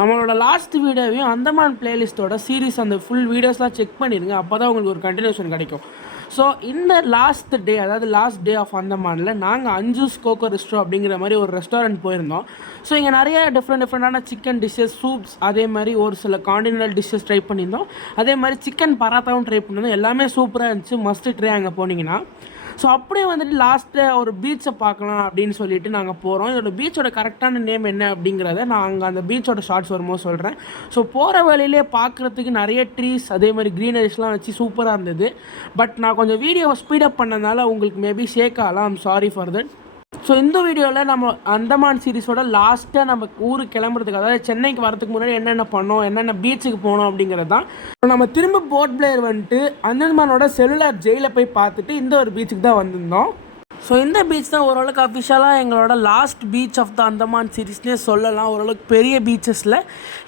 நம்மளோட லாஸ்ட் வீடியோவையும் அந்தமான் பிளேலிஸ்ட்டோட சீரிஸ் அந்த ஃபுல் வீடியோஸ்லாம் செக் பண்ணிடுங்க. அப்போ தான் உங்களுக்கு ஒரு கண்டினியூஷன் கிடைக்கும். ஸோ இந்த லாஸ்ட் டே, அதாவது லாஸ்ட் டே ஆஃப் அந்தமானில் நாங்கள் அஞ்சூஸ் கோகோ ரெஸ்டோ அப்படிங்கிற மாதிரி ஒரு ரெஸ்டாரண்ட் போயிருந்தோம். ஸோ இங்கே நிறைய டிஃப்ரெண்டான சிக்கன் டிஷ்ஷஸ், சூப்ஸ், அதே மாதிரி ஒரு சில காண்டினென்டல் டிஷ்ஷஸ் ட்ரை பண்ணியிருந்தோம். அதே மாதிரி சிக்கன் பராத்தாவும் ட்ரை பண்ணியிருந்தோம். எல்லாமே சூப்பராக இருந்துச்சு. மஸ்ட்டு ட்ரை அங்கே போனீங்கன்னா. ஸோ அப்படியே வந்துட்டு லாஸ்ட்டு ஒரு பீச்சை பார்க்கலாம் அப்படின்னு சொல்லிட்டு நாங்கள் போகிறோம். இதோட பீச்சோட கரெக்டான நேம் என்ன அப்படிங்கிறத நான் அங்கே அந்த பீச்சோட ஷார்ட்ஸ் வரும்போது சொல்கிறேன். ஸோ போகிற வழியிலே பார்க்குறதுக்கு நிறைய ட்ரீஸ், அதே மாதிரி க்ரீனரிஸ்லாம் வச்சு சூப்பராக இருந்தது. பட் நான் கொஞ்சம் வீடியோவை ஸ்பீடப் பண்ணதுனால உங்களுக்கு மேபி ஷேக் ஆகலாம். I'm sorry for that. So இந்த வீடியோவில் நம்ம அந்தமான் சீரிஸோட லாஸ்ட்டாக நம்ம ஊருக்கு கிளம்புறதுக்கு, அதாவது சென்னைக்கு வரதுக்கு முன்னாடி என்னென்ன பண்ணோம், என்னென்ன பீச்சுக்கு போனோம் அப்படிங்கிறது தான். நம்ம திரும்ப போட் பிளேயர் வந்துட்டு அந்தமானோட செல்லுலார் ஜெயிலை போய் பார்த்துட்டு இந்த ஒரு பீச்சுக்கு தான் வந்திருந்தோம். ஸோ இந்த பீச் தான் ஓரளவுக்கு அஃபிஷியலாக எங்களோட last beach of the Andaman சீரீஸ்னே சொல்லலாம். ஓரளவுக்கு பெரிய பீச்சஸில்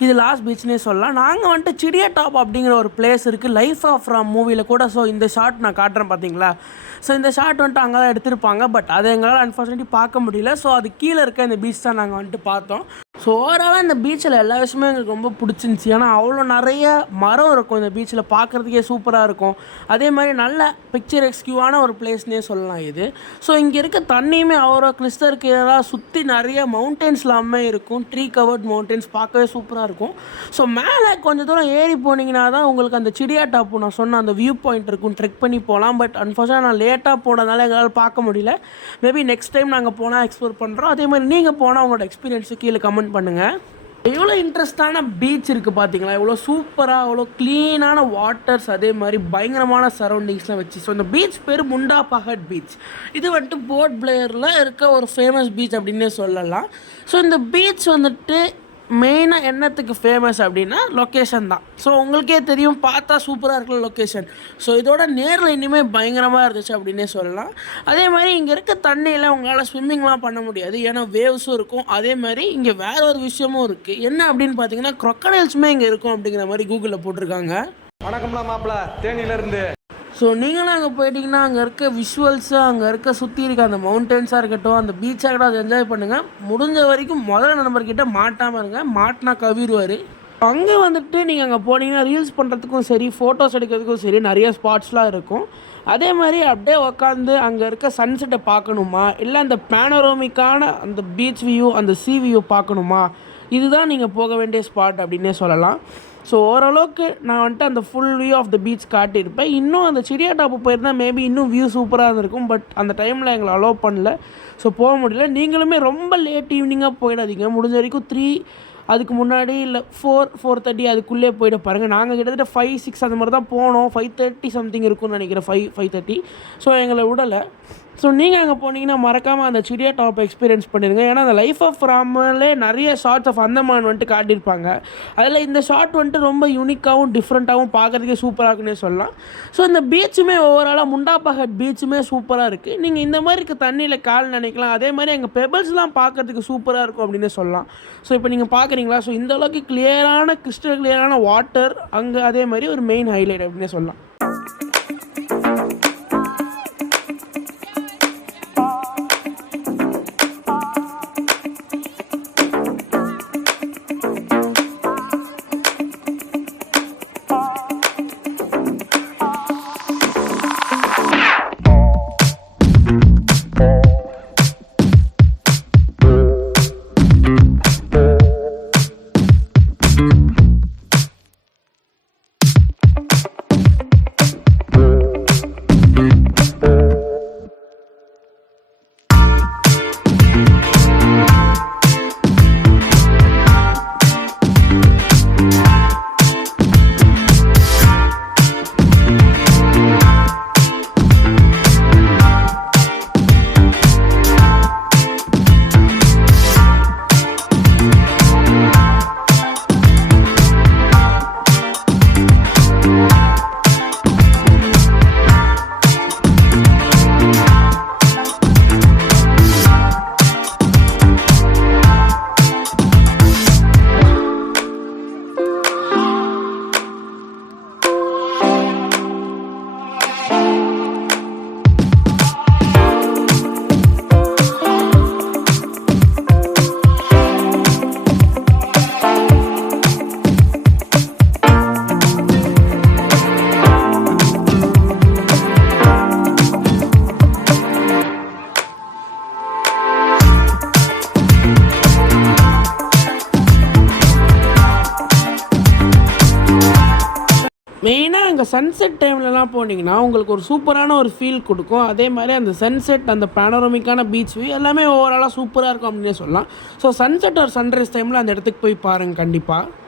இது லாஸ்ட் பீச்னே சொல்லலாம். நாங்கள் வந்துட்டு சிடியா டாப் அப்படிங்கிற ஒரு பிளேஸ் இருக்குது, லைஃப் ஆஃப் ராம் மூவியில் கூட. ஸோ இந்த ஷாட் நான் காட்டுறேன் பார்த்தீங்களா. ஸோ இந்த ஷாட் வந்துட்டு அங்கே தான் எடுத்திருப்பாங்க. பட் அதை எங்களால் அன்ஃபார்ச்சுனேட்லி பார்க்க முடியல. ஸோ அது கீழே இருக்க இந்த பீச் தான் நாங்கள் வந்துட்டு பார்த்தோம். ஸோ ஓவராலாக இந்த பீச்சில் எல்லா விஷயமே எங்களுக்கு ரொம்ப பிடிச்சிருந்துச்சி. ஏன்னா அவ்வளோ நிறைய மரம் இருக்கும் இந்த பீச்சில், பார்க்குறதுக்கே சூப்பராக இருக்கும். அதே மாதிரி நல்ல பிக்சர் எக்ஸ்கியூவான ஒரு பிளேஸ்னே சொல்லலாம் இது. ஸோ இங்கே இருக்க தண்ணியுமே அவ்வளோ கிறிஸ்டல் கிளியராக, சுற்றி நிறைய மவுண்டென்ஸ்லாமே இருக்கும், ட்ரீ கவர்ட் மவுண்டென்ஸ், பார்க்கவே சூப்பராக இருக்கும். ஸோ மேலே கொஞ்சம் தூரம் ஏறி போனீங்கன்னா தான் உங்களுக்கு அந்த சிடியா டாப்பு நான் சொன்ன அந்த வியூ பாயிண்ட் இருக்கும், ட்ரெக் பண்ணி போகலாம். பட் அன்ஃபார்ச்சுனேட் நான் லேட்டாக போனதுனால எங்களால் பார்க்க முடியல. மேபி நெக்ஸ்ட் டைம் நாங்கள் போனால் எக்ஸ்ப்ளோர் பண்ணுறோம். அதே மாதிரி நீங்கள் போனால் உங்களோட எக்ஸ்பீரியன்ஸு கீழே கமெண்ட் பண்ணுங்கள். எவ்வளோ இன்ட்ரெஸ்டான பீச் இருக்குது பார்த்தீங்களா, எவ்வளோ சூப்பராக, எவ்வளோ க்ளீனான வாட்டர்ஸ், அதே மாதிரி பயங்கரமான சரௌண்டிங்ஸ்லாம் வச்சு. ஸோ இந்த பீச் பேர் முண்டா பஹட் பீச். இது வந்துட்டு போர்ட் பிளேயரில் இருக்க ஒரு ஃபேமஸ் பீச் அப்படின்னே சொல்லலாம். ஸோ இந்த பீச் வந்துட்டு மெயினாக என்னத்துக்கு ஃபேமஸ் அப்படின்னா லொக்கேஷன் தான். ஸோ உங்களுக்கே தெரியும், பார்த்தா சூப்பராக இருக்கிற லொக்கேஷன். ஸோ இதோட நேரில் இனிமேல் பயங்கரமாக இருந்துச்சு அப்படின்னே சொல்லலாம். அதே மாதிரி இங்கே இருக்க தண்ணியில் உங்களால் ஸ்விம்மிங்லாம் பண்ண முடியாது, ஏன்னா வேவ்ஸும் இருக்கும். அதே மாதிரி இங்கே வேறு ஒரு விஷயமும் இருக்குது. என்ன அப்படின்னு பார்த்தீங்கன்னா க்ரொக்கடைல்ஸுமே இங்கே இருக்கும் அப்படிங்கிற மாதிரி கூகுளில் போட்டிருக்காங்க. வணக்கம்லாம் மாப்பிள்ள, தேனியிலேருந்து. ஸோ நீங்களும் அங்கே போயிட்டிங்கன்னா அங்கே இருக்க விஷுவல்ஸு, அங்கே இருக்க சுற்றி இருக்க அந்த மவுண்டன்ஸாக இருக்கட்டும், அந்த பீச்சாக இருக்கட்டும், அதை என்ஜாய் பண்ணுங்கள். முடிஞ்ச வரைக்கும் முதல் நண்பர்கிட்ட மாட்டாமல் இருங்க, மாட்டினா கவிடுவார். அங்கே வந்துட்டு நீங்கள் அங்கே போனீங்கன்னா ரீல்ஸ் பண்ணுறதுக்கும் சரி, ஃபோட்டோஸ் எடுக்கிறதுக்கும் சரி நிறைய ஸ்பாட்ஸ்லாம் இருக்கும். அதே மாதிரி அப்படியே உக்காந்து அங்கே இருக்க சன்செட்டை பார்க்கணுமா, இல்லை அந்த பேனரோமிக்கான அந்த பீச் வியூ, அந்த சி வியூ பார்க்கணுமா, இதுதான் நீங்கள் போக வேண்டிய ஸ்பாட் அப்படின்னே சொல்லலாம். ஸோ ஓரளவுக்கு நான் வந்துட்டு அந்த full view of the beach காட்டியிருப்பேன். இன்னும் அந்த சிடியா டாப்பு போயிருந்தால் மேபி இன்னும் வியூ சூப்பராக இருந்திருக்கும். பட் அந்த டைமில் எங்களை அலோவ் பண்ணல, ஸோ போக முடியல. நீங்களுமே ரொம்ப லேட் ஈவினிங்காக போயிடாதீங்க. முடிஞ்ச வரைக்கும் 3 அதுக்கு முன்னாடி, இல்லை 4-4:30 அதுக்குள்ளே போய்ட்டு பாருங்கள். நாங்கள் கிட்டத்தட்ட 5-6 அந்த மாதிரி தான் போனோம். 5:30 சம்திங் இருக்கும்னு நினைக்கிறேன், 5:30. ஸோ எங்களை விடலை. ஸோ நீங்கள் அங்கே போனீங்கன்னா மறக்காமல் அந்த சிடியா டாப் எக்ஸ்பீரியன்ஸ் பண்ணிடுங்க. ஏன்னா அந்த லைஃப் ஆஃப் ராமிலே நிறைய ஷார்ட்ஸ் ஆஃப் அந்தமான் வந்துட்டு காட்டியிருப்பாங்க. அதில் இந்த ஷார்ட் வந்துட்டு ரொம்ப யூனிக்காகவும் டிஃப்ரெண்ட்டாகவும் பார்க்குறதுக்கே சூப்பராக இருக்குன்னே சொல்லலாம். ஸோ இந்த பீச்சுமே ஓவராலாக முண்டா பஹட் பீச்சுமே சூப்பராக இருக்குது. நீங்கள் இந்த மாதிரி இருக்க தண்ணியில் கால் நினைக்கலாம். அதே மாதிரி எங்கள் பெபிள்ஸ்லாம் பார்க்குறதுக்கு சூப்பராக இருக்கும் அப்படின்னு சொல்லலாம். ஸோ இப்போ நீங்கள் பார்க்குறீங்களா, ஸோ இந்த அளவுக்கு கிளியரான, கிறிஸ்டல் கிளியரான வாட்டர் அங்கே, அதே மாதிரி ஒரு மெயின் ஹைலைட் அப்படின்னே சொல்லலாம். மெயினாக அங்கே சன்செட் டைம்லலாம் போனீங்கன்னா உங்களுக்கு ஒரு சூப்பரான ஒரு ஃபீல் கொடுக்கும். அதே மாதிரி அந்த சன்செட் அந்த பேனோரமிக்கான பீச் வியூ எல்லாமே ஓவராலாக சூப்பராக இருக்கும் அப்படின்னே சொல்லலாம். ஸோ சன்செட் ஒரு சன்ரைஸ் டைமில் அந்த இடத்துக்கு போய் பாருங்கள் கண்டிப்பாக.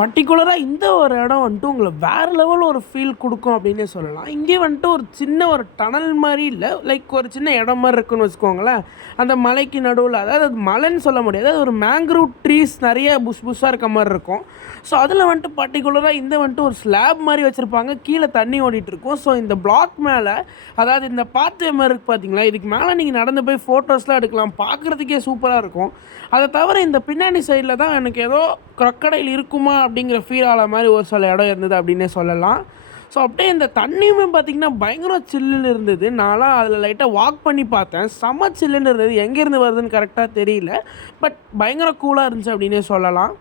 பர்டிகுலராக இந்த ஒரு இடம் வந்துட்டு உங்களை வேறு லெவலில் ஒரு ஃபீல் கொடுக்கும் அப்படின்னே சொல்லலாம். இங்கே வந்துட்டு ஒரு சின்ன ஒரு டனல் மாதிரி இல்லை, லைக் ஒரு சின்ன இடம் மாதிரி இருக்குன்னு வச்சுக்கோங்களேன். அந்த மலைக்கு நடுவில், அதாவது அது மலைன்னு சொல்ல முடியாது, ஒரு மேங்க்ரூவ் ட்ரீஸ் நிறைய புஷ்ஷாக இருக்க மாதிரி இருக்கும். ஸோ அதில் வந்துட்டு பர்டிகுலராக இந்த வந்துட்டு ஒரு ஸ்லாப் மாதிரி வச்சுருப்பாங்க, கீழே தண்ணி ஓடிட்டுருக்கும். ஸோ இந்த பிளாக் மேலே, அதாவது இந்த பாத்து மாதிரி இருக்குது பார்த்தீங்களா, இதுக்கு மேலே நீங்கள் நடந்து போய் ஃபோட்டோஸ்லாம் எடுக்கலாம், பார்க்குறதுக்கே சூப்பராக இருக்கும். அதை தவிர இந்த பின்னாடி சைடில் தான் எனக்கு ஏதோ க்ரொக்கடைல் இருக்குமா அப்படிங்கிற ஃபீல் ஆகிற மாதிரி ஒரு சில இடம் இருந்தது அப்படின்னே சொல்லலாம். ஸோ அப்படியே இந்த தண்ணியுமே பார்த்திங்கன்னா பயங்கர சில்லுன்னு இருந்தது. நான்லாம் அதில் லைட்டாக வாக் பண்ணி பார்த்தேன், செம்ம சில்லுன்னு இருந்தது. எங்கேருந்து வருதுன்னு கரெக்டாக தெரியல, பட் பயங்கர கூலாக இருந்துச்சு அப்படின்னே சொல்லலாம்.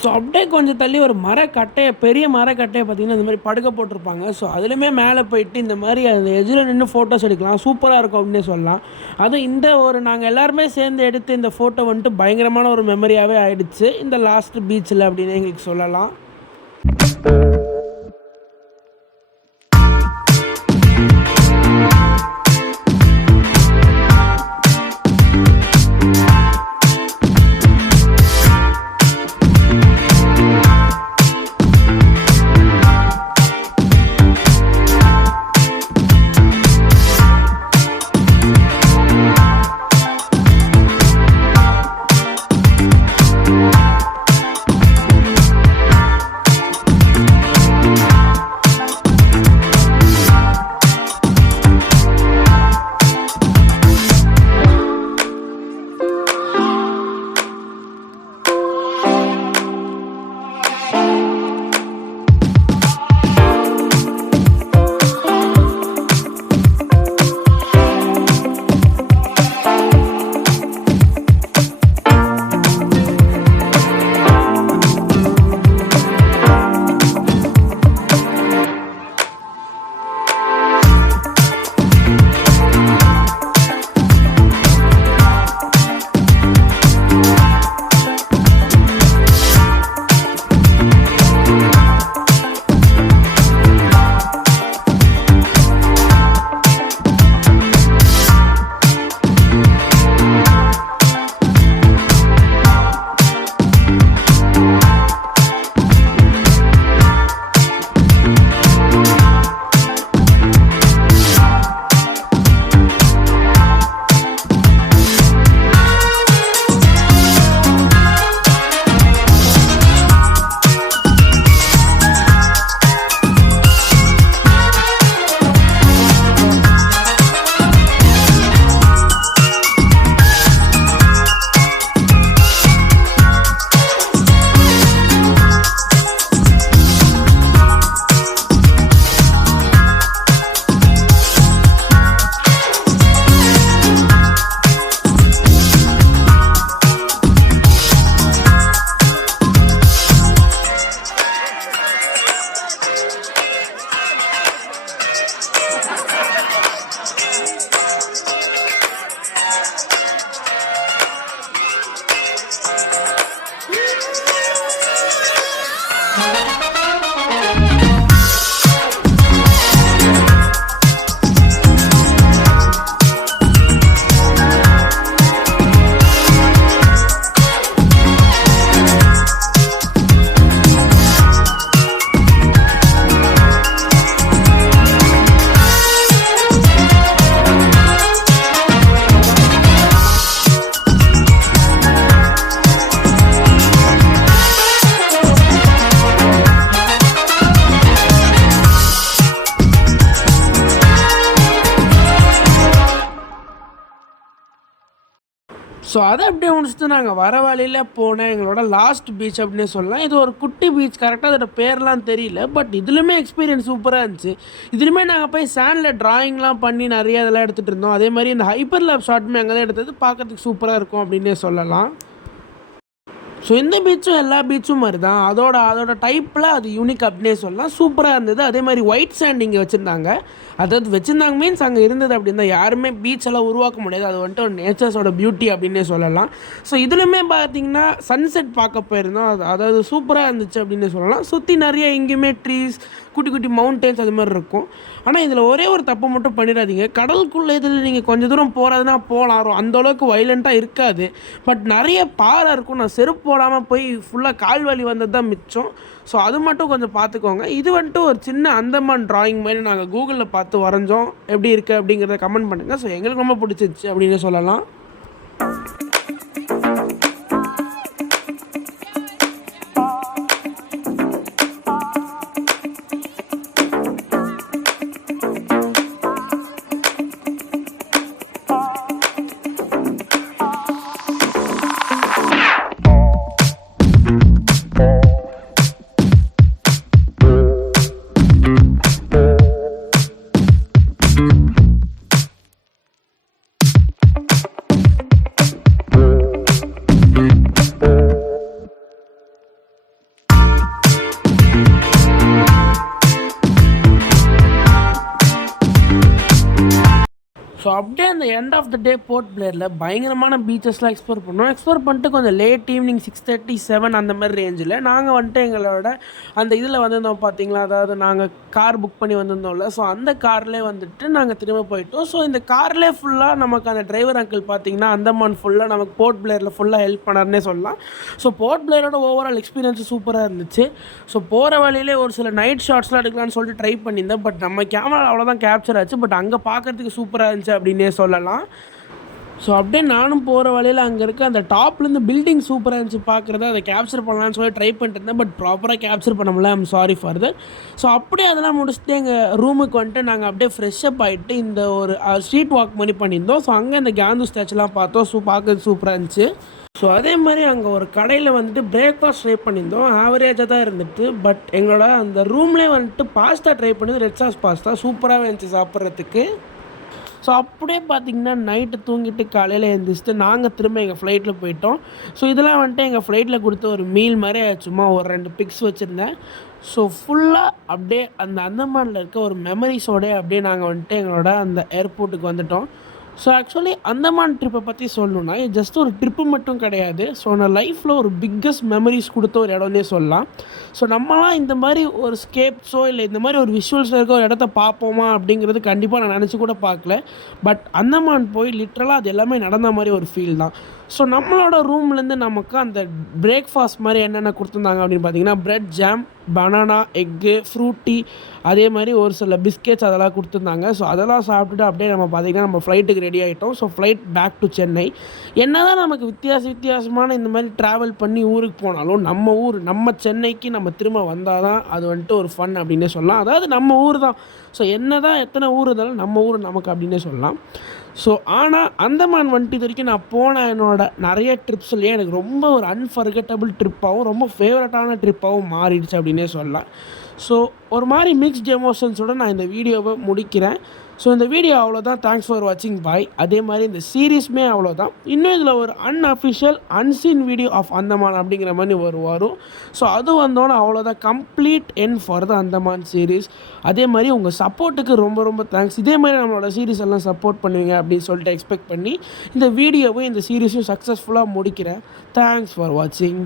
ஸோ அப்படியே கொஞ்சம் தள்ளி ஒரு மரக்கட்டையை பெரிய மரக்கட்டையை பார்த்திங்கன்னா இந்த மாதிரி படுக்க போட்டிருப்பாங்க. ஸோ அதுலேயுமே மேலே போயிட்டு இந்த மாதிரி அந்த எஜ்ஜில் நின்று ஃபோட்டோஸ் எடுக்கலாம், சூப்பராக இருக்கும் அப்படின்னே சொல்லலாம். அதுவும் இந்த ஒரு நாங்கள் எல்லாருமே சேர்ந்து எடுத்து இந்த ஃபோட்டோ வந்துட்டு பயங்கரமான ஒரு மெமரியாகவே ஆயிடுச்சு இந்த லாஸ்ட் பீச்சில் அப்படின்னு எங்களுக்கு சொல்லலாம். ஸோ அதை அப்படியே முடிச்சுட்டு நாங்கள் வர வழியில் போன எங்களோட லாஸ்ட் பீச் அப்படின்னே சொல்லலாம். இது ஒரு குட்டி பீச், கரெக்டாக அதோட பேர்லாம் தெரியல, பட் இதுலையுமே எக்ஸ்பீரியன்ஸ் சூப்பராக இருந்துச்சு. இதுலையுமே நாங்கள் போய் சேண்டில் ட்ராயிங்லாம் பண்ணி நிறைய இதெல்லாம் எடுத்துகிட்டு இருந்தோம். அதே மாதிரி இந்த ஹைப்பர் லேப் ஷாட்டுமே அங்கே தான் எடுத்தது, பார்க்கறதுக்கு சூப்பராக இருக்கும் அப்படின்னே சொல்லலாம். ஸோ இந்த பீச்சும் எல்லா பீச்சும் மாதிரி தான், அதோட டைப்பில் அது யூனிக் அப்படின்னே சொல்லலாம். சூப்பராக இருந்தது. அதே மாதிரி ஒயிட் சேண்ட் இங்கே வச்சுருந்தாங்க. அதாவது வச்சுருந்தாங்க மீன்ஸ் அங்கே இருந்தது அப்படின்னு தான், யாருமே பீச் எல்லாம் உருவாக்க முடியாது. அது வந்துட்டு ஒரு நேச்சர்ஸோட பியூட்டி அப்படின்னே சொல்லலாம். ஸோ இதுலையுமே பார்த்தீங்கன்னா சன்செட் பார்க்க போயிருந்தோம். அதாவது சூப்பராக இருந்துச்சு அப்படின்னு சொல்லலாம். சுற்றி நிறைய எங்கேயுமே ட்ரீஸ், குட்டி குட்டி மவுண்டன்ஸ் அது மாதிரி இருக்கும். ஆனால் இதில் ஒரே ஒரு தப்பு மட்டும் பண்ணிடாதீங்க. கடலுக்குள்ளே இதில் நீங்கள் கொஞ்சம் தூரம் போகிறதுனா போகலாம், அந்தளவுக்கு வைலண்ட்டாக இருக்காது. பட் நிறைய பாறை இருக்கும். நான் செருப்பு போடாமல் போய் ஃபுல்லாக கால் வலி வந்தது தான் மிச்சம். ஸோ அது மட்டும் கொஞ்சம் பார்த்துக்கோங்க. இது வந்துட்டு ஒரு சின்ன அந்தமான் ட்ராயிங் மாதிரி நாங்கள் கூகுளில் பார்த்து வரைஞ்சோம். எப்படி இருக்குது அப்படிங்கிறத கமெண்ட் பண்ணுங்கள். ஸோ எங்களுக்கு ரொம்ப பிடிச்சிருச்சு அப்படின்னு சொல்லலாம். End of the day port பிளேயரில் பயங்கரமான பீச்சஸ்லாம் எக்ஸ்ப்ளோர் பண்ணோம். எக்ஸ்ப்ளோர் பண்ணிட்டு கொஞ்சம் லேட் ஈவினிங் 6:30 7 அந்த மாதிரி ரேஞ்சில் நாங்கள் வந்துட்டு எங்களோட அந்த இதில் வந்திருந்தோம் பார்த்தீங்களா, அதாவது நாங்கள் கார் புக் பண்ணி வந்திருந்தோம்ல, ஸோ அந்த கார்லேயே வந்துட்டு நாங்கள் திரும்ப போயிட்டோம். ஸோ இந்த கார்லேயே ஃபுல்லாக நமக்கு அந்த டிரைவர் அங்கிள் பார்த்தீங்கன்னா அந்தமான் ஃபுல்லாக நமக்கு போர்ட் பிளேயரில் ஃபுல்லாக ஹெல்ப் பண்ணாருன்னே சொல்லலாம். ஸோ போர்ட் பிளேயரோட ஓவரால் எக்ஸ்பீரியன்ஸ் சூப்பராக இருந்துச்சு. ஸோ போகிற வழியிலே ஒரு சில நைட் ஷாட்ஸ்லாம் எடுக்கலாம்னு சொல்லிட்டு ட்ரை பண்ணியிருந்தேன். பட் நம்ம கேமரா அவ்வளோதான் கேப்சர் ஆச்சு. பட் அங்கே பார்க்குறதுக்கு சூப்பராக இருந்துச்சு அப்படின்னே சொல்லலாம். ஸோ அப்படியே நானும் போகிற வழியில் அங்கே இருக்க அந்த டாப்லேருந்து பில்டிங் சூப்பராக இருந்துச்சு பார்க்குறத, அதை கேப்சர் பண்ணலான்னு சொல்லி ட்ரை பண்ணிட்டு இருந்தேன். பட் ப்ராப்பராக கேப்சர் பண்ண முடியல. I'm sorry for that. So அப்படியே அதெல்லாம் முடிச்சுட்டு எங்கள் ரூமுக்கு வந்துட்டு நாங்கள் அப்படியே ஃப்ரெஷ்ஷப் ஆகிட்டு இந்த ஒரு ஸ்ட்ரீட் வாக் மாதிரி பண்ணியிருந்தோம். ஸோ அங்கே இந்த கேந்து ஸ்டாச்சுலாம் பார்த்தோம். ஸோ பார்க்குறது சூப்பராக இருந்துச்சு. ஸோ அதே மாதிரி அங்கே ஒரு கடையில் வந்துட்டு பிரேக்ஃபாஸ்ட் ட்ரை பண்ணியிருந்தோம். ஆவரேஜாக தான் இருந்துட்டு. பட் எங்களோட அந்த ரூம்லேயே வந்துட்டு பாஸ்தா ட்ரை பண்ணது, ரெட் சாஸ் பாஸ்தா சூப்பராகவே இருந்துச்சு சாப்பிட்றதுக்கு. ஸோ அப்படியே பார்த்திங்கன்னா நைட்டு தூங்கிட்டு காலையில் எழுந்திரிச்சிட்டு நாங்கள் திரும்ப எங்கள் ஃப்ளைட்டில் போயிட்டோம். ஸோ இதெல்லாம் வந்துட்டு எங்கள் ஃப்ளைட்டில் கொடுத்த ஒரு மீல் மாதிரி சும்மா ஒரு 2 பிக்ஸ் வச்சுருந்தேன். ஸோ ஃபுல்லாக அப்படியே அந்த அந்தமானில் இருக்க ஒரு மெமரிஸோடய அப்படியே நாங்கள் வந்துட்டு எங்களோட அந்த ஏர்போர்ட்டுக்கு வந்துட்டோம். ஸோ ஆக்சுவலி அந்தமான் ட்ரிப்பை பற்றி சொல்லணுன்னா இது ஜஸ்ட் ஒரு ட்ரிப்பு மட்டும் கிடையாது. ஸோ நான் லைஃப்பில் ஒரு பிக்கஸ்ட் மெமரிஸ் கொடுத்த ஒரு இடம்னே சொல்லலாம். ஸோ நம்மலாம் இந்த மாதிரி ஒரு ஸ்கேப்ஸோ இல்லை இந்த மாதிரி ஒரு விஷுவல்ஸில் இருக்க ஒரு இடத்த பார்ப்போமா அப்படிங்கிறது கண்டிப்பாக நான் நினச்சி கூட பார்க்கல. பட் அந்தமான் போய் லிட்ரலாக அது எல்லாமே நடந்த மாதிரி ஒரு ஃபீல் தான். ஸோ நம்மளோட ரூம்லேருந்து நமக்கு அந்த பிரேக்ஃபாஸ்ட் மாதிரி என்னென்ன கொடுத்துருந்தாங்க அப்படின்னு பார்த்தீங்கன்னா bread, jam, banana, egg, Frooti, அதே மாதிரி ஒரு சில பிஸ்கெட்ஸ் அதெல்லாம் கொடுத்துருந்தாங்க. ஸோ அதெல்லாம் சாப்பிட்டுட்டு அப்படியே நம்ம பார்த்திங்கன்னா நம்ம ஃப்ளைட்டுக்கு ரெடி ஆகிட்டோம். So flight back to Chennai. என்ன தான் நமக்கு வித்தியாசமான இந்த மாதிரி ட்ராவல் பண்ணி ஊருக்கு போனாலும் நம்ம ஊர் நம்ம சென்னைக்கு நம்ம திரும்ப வந்தால் தான் அது வந்துட்டு ஒரு ஃபன் அப்படின்னே சொல்லலாம். அதாவது நம்ம ஊர் தான். ஸோ என்ன தான் எத்தனை ஊர் இருந்தாலும் நம்ம ஊர் நமக்கு அப்படின்னே சொல்லலாம். ஸோ ஆனால் அந்தமான் வந்துட்டு இது வரைக்கும் நான் போன என்னோட நிறைய ட்ரிப்ஸ்லேயே எனக்கு ரொம்ப ஒரு அன்ஃபர்கெட்டபிள் ட்ரிப்பாகவும் ரொம்ப ஃபேவரட்டான ட்ரிப்பாகவும் மாறிடுச்சு அப்படின்னே சொல்லலாம். ஸோ ஒரு மாதிரி மிக்ஸ்ட் எமோஷன்ஸோடு நான் இந்த வீடியோவை முடிக்கிறேன். ஸோ இந்த வீடியோ அவ்வளோதான். தேங்க்ஸ் ஃபார் வாட்சிங். பாய். அதே மாதிரி இந்த சீரீஸுமே அவ்வளோதான். இன்னும் இதில் ஒரு unofficial unseen video of Andaman அப்படிங்கிற மாதிரி வரும். ஸோ அது வந்தோன்னே அவ்வளோதான். Complete end for the Andaman series. அதே மாதிரி உங்கள் சப்போர்ட்டுக்கு ரொம்ப தேங்க்ஸ். இதே மாதிரி நம்மளோட சீரீஸ் எல்லாம் சப்போர்ட் பண்ணுவீங்க அப்படின்னு சொல்லிட்டு எக்ஸ்பெக்ட் பண்ணி இந்த வீடியோவும் இந்த சீரீஸும் சக்ஸஸ்ஃபுல்லாக முடிக்கிறேன். தேங்க்ஸ் ஃபார் வாட்சிங்.